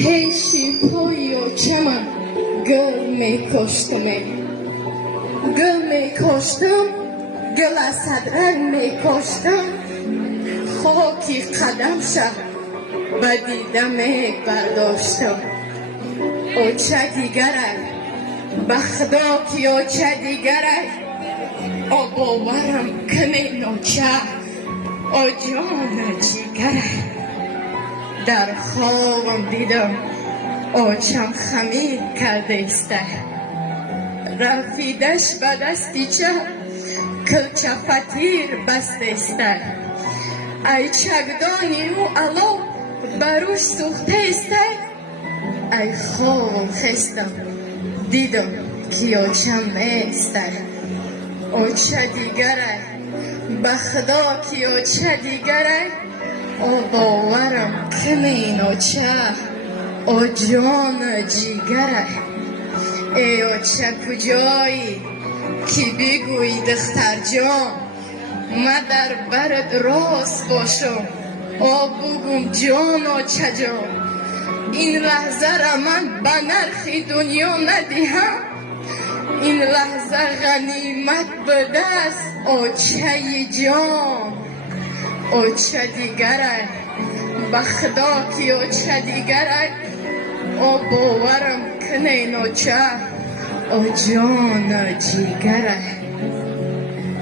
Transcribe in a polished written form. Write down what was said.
پیشی پای و چمن گل می کشتمه، گل می کشتم، گل از صدرن می کشتم، خاکی قدم شه بدیده می برداشتم. او چه دیگره بخدا کی او چه دیگره، او باورم کنی نوچه او جان جیگره. در خوابم دیدم او چم خمیر کرده ایسته، رفیدش به دستی چه کلچه فتیر بسته ایسته. ای چکدانی او علو بروش سوخته ایسته، ای خوابم خستم دیدم که او چم ایسته. او چه دیگره بخدا که او چه دیگره، او باورم کنین او چه او جان جیگره. ای او چه کجایی که بگوی دختر جان، من در برد راست باشم او بگم جان او چه جان. این لحظه را من به نرخ دنیا ندهم، این لحظه غنیمت به دست او چه جان. او چه دیگره بخدا که او چه دیگره، او باورم کنین او چه او جان جیگره.